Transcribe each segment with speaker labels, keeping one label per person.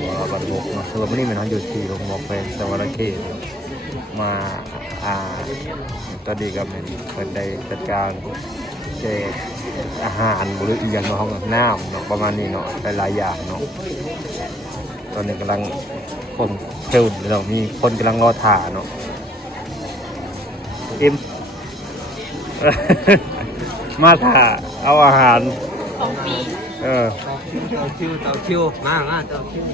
Speaker 1: ที่ยังสุดช่องว่าบันบกเนาะส่วนวันนี้มันอยู่ที่โรงหมอแฟนสวรรค์เขตมาอ่าตอนนี้ก็เป็นคนได้จัดการแจกอาหารหรืออีกอย่างเนาะห้องน้ำเนาะประมาณนี้เนาะหลายๆอย่างเนาะตอนนี้กำลังคนเชิญเรามีคนกำลังรอถ่าเนาะเอ็มมาถ่าเอาอาหาร
Speaker 2: ของฟรี
Speaker 1: เออ
Speaker 3: เต่าคิวเต่าคิวมามาเต่าคิว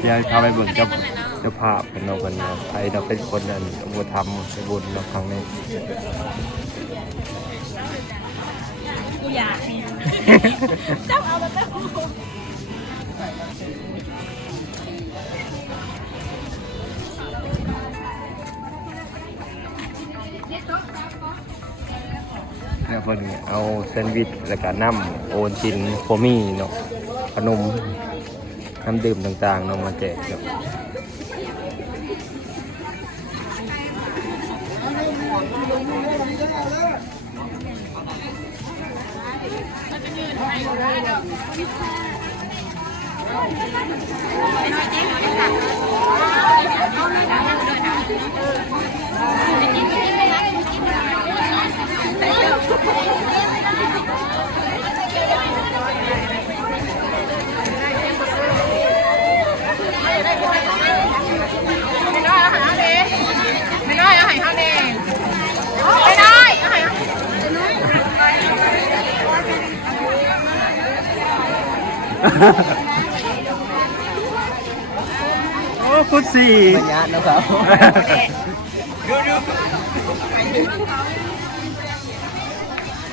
Speaker 1: เดี๋ยวพาไปเบิ่งเจ้าเจ้าภาพเป็นเรากันนะไทยเราเป็นคนนั้นบุญธรรมในบุญเราครั้งนี้
Speaker 2: กูอยากนี่ จับเอาแล้วจับ
Speaker 1: แล้ววันนี้เอาแซนด์วิชแล้วก็น้ำโอนจินโฟมี่เนาะขนมน้ำดื่มต่างๆเนาะมาแจกเนาะ
Speaker 2: ไม่ได้อาหารเลยไม่ได้อาหารข้าวแดงไม่ได้อาหาร
Speaker 1: โอ้คุณสี่
Speaker 3: ปัญญานะครับ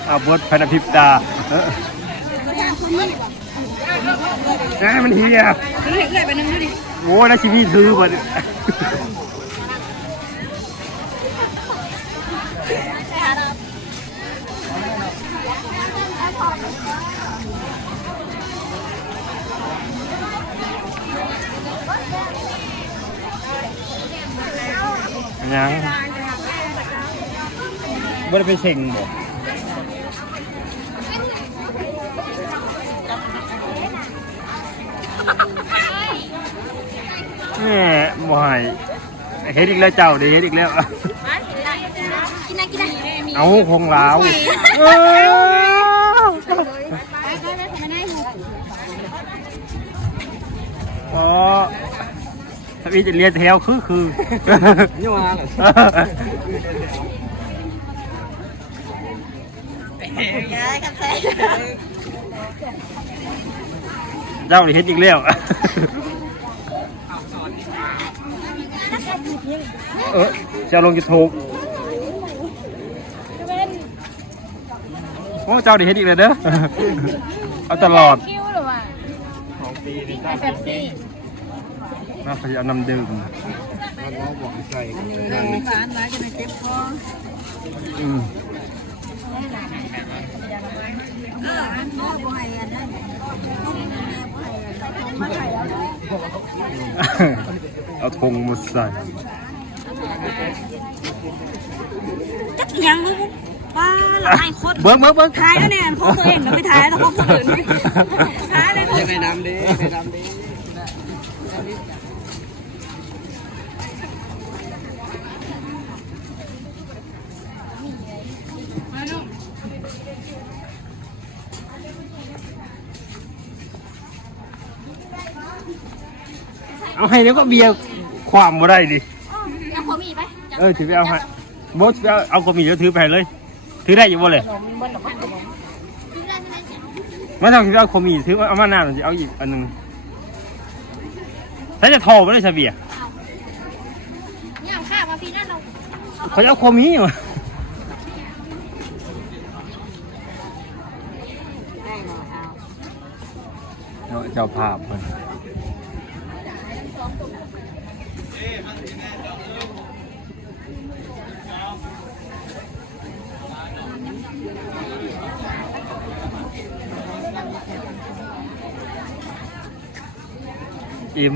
Speaker 1: อาบดพันธิปตาเออไอ้มันเฮีย
Speaker 2: เฮ้ยเอ้ยไปนึงดูดิ
Speaker 1: โอ้แล้วชีวิตถือหมด ยังบ่ได้ไปเช็งบ่แหม่บ่ให้เฮ็ดอีกแล้วเจ้าเดี๋ยวเฮ็ดอีกแล้ว
Speaker 2: กินนะกินนะ
Speaker 1: เอาคงลาว
Speaker 2: ไปไปไปไม่ได้
Speaker 1: อ๋ อถ้าพี่จะเรียนแถวคือคือ
Speaker 3: นี่มาเหรอ
Speaker 2: ย้ายกันใส่
Speaker 1: เจ้าเฮ็ดอีกแล้วเออเจ้าลงจะถูกโอ้เจ้าได้เฮ็ดอีกแล้วเด้อเอาตลอด
Speaker 2: คิ้วหรือว่า
Speaker 3: ของปีนี่
Speaker 2: ไอแบบซี่
Speaker 1: นะพยายามนำดื่ม
Speaker 3: น้องบอกใส่
Speaker 2: หวานหวานจะไม่เจ็บคอ
Speaker 1: อืม
Speaker 2: เอออันพ่อบ่ให้อันนั้น
Speaker 1: เอาธงมาใส่
Speaker 2: จักยังมึงป้าละไอ้โคตร
Speaker 1: เบิ้งเบิ้งเบิ้ง
Speaker 2: ท้ายแล้วเนี่ยพกตัวเองแล้วไม่ท้ายแล้วพกคนอื่นท้ายเลยพก
Speaker 3: ยังไงน้ำดีไงน้ำดี
Speaker 1: เอาให้แล้วก็เบียร์ความมาได้ดิ
Speaker 2: เอาขอมีไป
Speaker 1: เออถือไปเอาให้โบถือไปเอาเอากระบี่แล้วถือไปเลย ถือได้อยู่บ่เลยไม่ต้องถือไปเอากระบี่ถือเอามาหน้าหน่อยสิเอาอีกอันหนึงถ้าจะโทรไม่ได้สเบียร์
Speaker 2: เนี่ยข้ามาพี่นั่นเรา
Speaker 1: เขาจะเอากระบี่อยู่เอาเจ้าภาพเพิ่น อิ่ม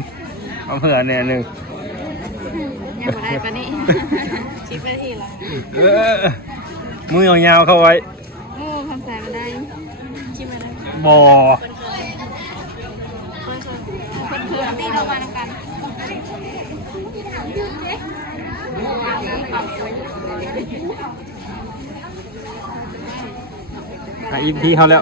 Speaker 1: เอาเผื่อเนี่ยหนึ่ง
Speaker 4: ยังบ่ได้ปะนี่ชิปไปทีละ
Speaker 1: เออมือยาวๆเข้าไว้
Speaker 4: โอ้คำใส่มาได้ชิมมาได้
Speaker 1: บอ
Speaker 4: เพื่อนเพื่อนตีเรามานักัน
Speaker 1: อะอิ่มที่เขาแล้ว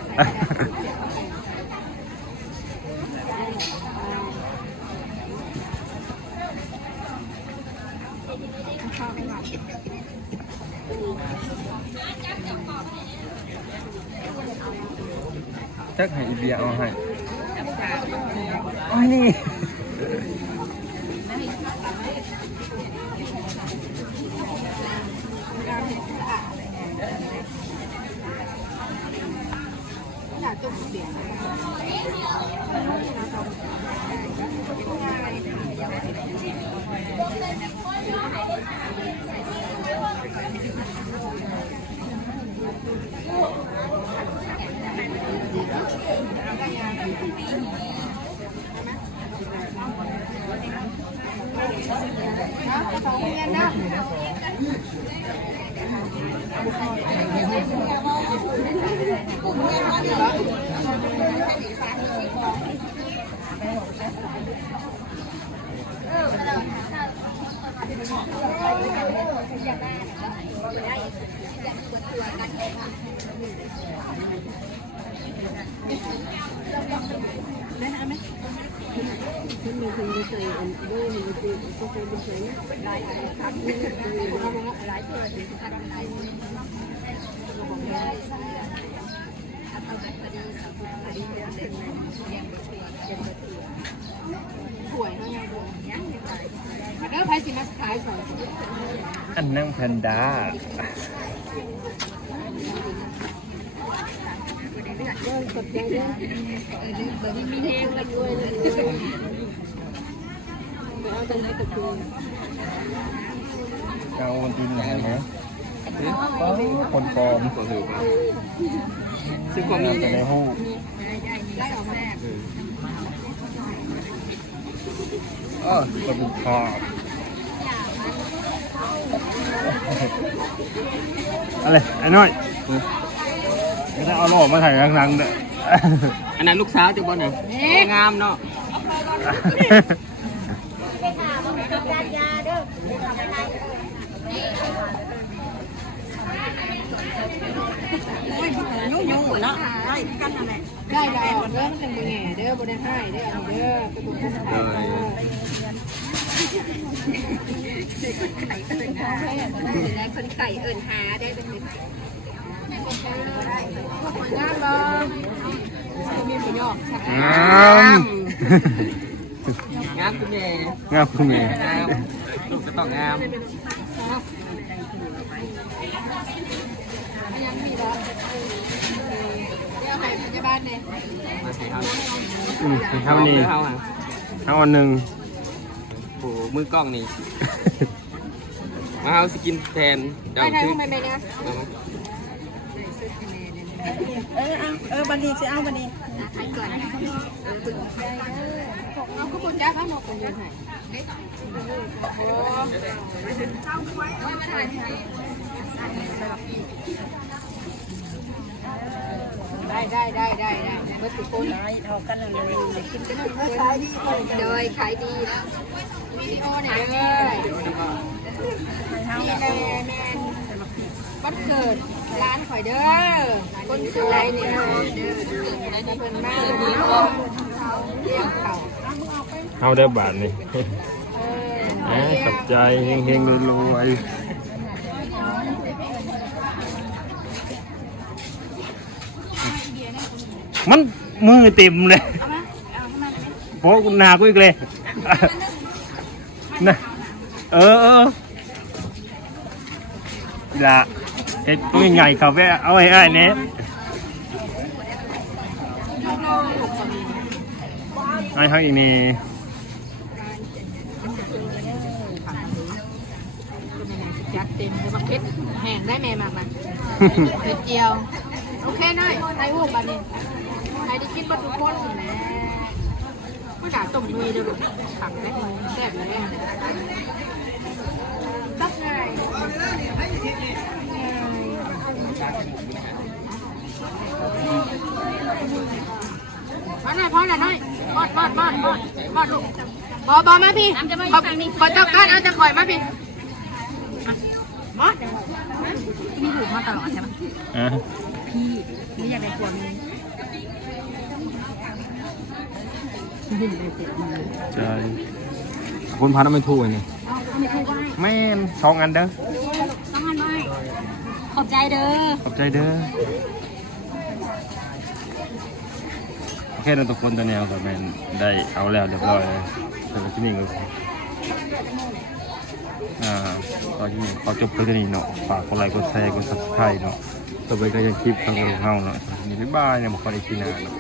Speaker 1: จักให้อี เบียเอาให้โอ้ย นี่
Speaker 4: ถ่วยเท่าไงบ่มาเด้อไผสิมาขายสอง
Speaker 1: อั นนั่งแพนด้า
Speaker 4: กดใจเด้อเออเดี๋ยวมีแห้งแล้วด้วยเลยเอาค
Speaker 1: นดินไหนไหมคนปลอม
Speaker 3: ตัวถือมาซึ่งก็มี
Speaker 1: จะในห้อง
Speaker 4: ได้อกมา
Speaker 1: เออคนขอ อะไรไอ้น้อยไม่ได้เอาหลอกมาถ่ายข้างหลังเด้อ
Speaker 3: อันนั้นลูกสาวจะบ่น่ะงามเนาะ
Speaker 4: ยุ่งยุ่งหมดแล้วได้กันนั่นแหละได้ดอกเด้อมันจังบ่แง่เด้อบ่ได้ให้เด้อเอาเด้อไปบุกค นขายเด้อคนไข่เอิญหาได้เป็นงามบ่มีประโยชน์
Speaker 1: งาม
Speaker 3: งามคุณแม่
Speaker 1: งามคุณแม่
Speaker 3: งามลูกก็ต้องงาม
Speaker 4: ยังมีบ่เดี๋ยวให้พยาบาลเนี่ย
Speaker 3: มาสิครับ
Speaker 1: อืมเท่านี้
Speaker 3: เท่าอะ
Speaker 1: เท่าอันหนึ่ง
Speaker 3: โอ้มือกล้องนี่ มาเอาสกินแทน
Speaker 4: ไป
Speaker 3: เจ้า
Speaker 4: ไหน
Speaker 3: คือ
Speaker 4: ไปไหนนะ
Speaker 3: เอามา
Speaker 2: เออเอาเออบันดีจะเอาบันดี
Speaker 4: ถ่ายก่อนเอาขบวนยักษ์เอาหมดคนยังไงได้ได้ได้ได้ได้เมื่อทุกคน
Speaker 2: ไล่เอากันเลย
Speaker 4: กินกันทุกคนโดยขายดีแล้ว วิดีโอเนี่ยเลยนี่เลยแมนวันเกิดร้านข่อยเด้อคนสวยนี่เด้อเด้อได้เพิ่นมากเลี้ยงเขา
Speaker 1: เอาได้บาทนี่
Speaker 4: เออ
Speaker 1: ขับใจเฮงๆรวยๆมันมือเต็มเลยโอ้คุณนากูอีกเลย นะเออเออละเอ็ดตัวใหญ่เขาไปเอาไอ้ไอ้เนี่ยไอ้เขาอีกนี่
Speaker 4: จัดเต็มเลยมาเพ็ดแห้งได้แม่มากมาเพ็ดเจียว โอเคหน่อยไอ้หูบันนี้ใครได้กินบัตทุกคนแหม ก็ด่าต้มด้วยดูผักแม่แซ่บแน่ตักงมาหน่อยพอหน่อยหน่อยมอดมอดมอดมอดมอดลูกบอบอมาพี่ขอขอเจ้าก้านเอาจะข่อยมาพี่มอดมีถูกมาตลอดใช่ไหมพี่ไม่อยากได้ตัวนี้
Speaker 1: ใช่
Speaker 3: คุณพาน้ำมันทู่นี่
Speaker 4: เอาไม่ถูกไหว
Speaker 1: แม่นสองอันเด้อ
Speaker 4: ต้องหันไหวขอบใจเด้อ
Speaker 1: ขอบใจเด้อโอเคนะทุกคนตอนนี้เราก็แม่นได้เอาแล้วเรียบร้อยเลยสำหรับที่นี่ก็อ่าตอนนี้เขาจบไปที่นี่เนาะฝากกดไลค์กดแชร์กดซับสไครต์เนาะต่อไปก็จะคลิปทางเราเฮาเนาะนี่บ๊ายบายเนี่ยบอกคนอีกทีหน้าเนาะ